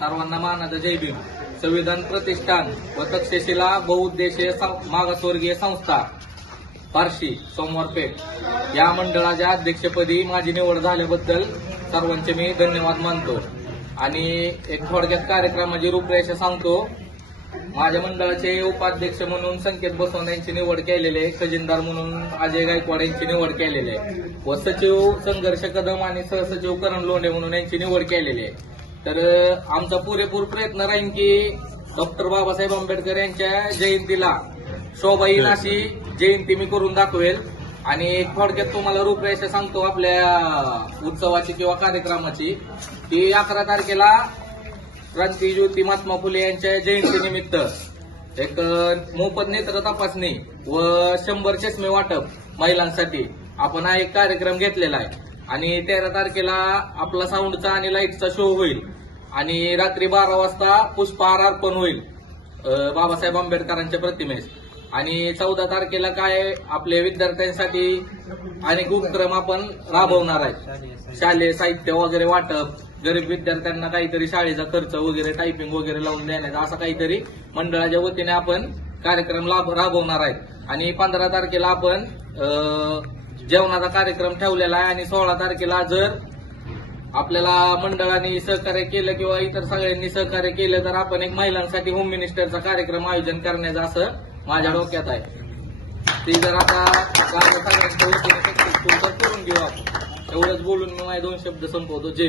सर्वांना मानाचं जय भीम. संविधान प्रतिष्ठान व तक्षशिला बहुउद्देशीय मागासवर्गीय संस्था बार्शी सोमवारपेठ या मंडळाच्या अध्यक्षपदी माझी निवड झाल्याबद्दल सर्वांचे मी धन्यवाद मानतो. आणि एक थोडक्यात कार्यक्रमाची रूपरेषा सांगतो. माझ्या मंडळाचे उपाध्यक्ष म्हणून संकेत बसवणे यांची निवड केलेली आहे. खजिनदार म्हणून अजय गायकवाड यांची निवड केलेली आहे व सचिव संघर्ष कदम आणि सहसचिव करण लोंढे म्हणून यांची निवड केलेली आहे. तर आमचा पुरेपूर प्रयत्न राहील की डॉक्टर बाबासाहेब आंबेडकर यांच्या जयंतीला शोभा येईल अशी जयंती मी करून दाखवेल. आणि एक थोडक्यात तुम्हाला रूपरेषा सांगतो आपल्या उत्सवाची किंवा कार्यक्रमाची की 11 तारखेला क्रांतीज्योती महात्मा फुले यांच्या जयंतीनिमित्त एक मोफत नेत्र तपासणी व 100 चष्मे वाटप महिलांसाठी आपण हा एक कार्यक्रम घेतलेला आहे. आणि 13 तारखेला आपला साऊंडचा आणि लाईटचा शो होईल आणि रात्री 12 वाजता पुष्पहार अर्पण होईल बाबासाहेब आंबेडकरांच्या प्रतिमेस. आणि 14 तारखेला काय आपले विद्यार्थ्यांसाठी अनेक उपक्रम आपण राबवणार आहे. शालेय साहित्य वगैरे वाटप, गरीब विद्यार्थ्यांना काहीतरी शाळेचा खर्च वगैरे टायपिंग वगैरे लावून देण्याचा असा काहीतरी मंडळाच्या वतीने आपण कार्यक्रम राबवणार आहे. आणि 15 तारखेला आपण जेवणाचा कार्यक्रम ठेवलेला आहे. आणि 16 तारखेला जर आपल्याला मंडळाने सहकार्य केलं किंवा इतर सगळ्यांनी सहकार्य केलं तर आपण एक महिलांसाठी होम मिनिस्टरचा कार्यक्रम आयोजन करण्याचं असं माझ्या डोक्यात आहे. ते जर आता सगळ्यांच्या वतीने करून घेऊ आपण. एवढंच बोलून मी माझे 2 शब्द संपवतो. जय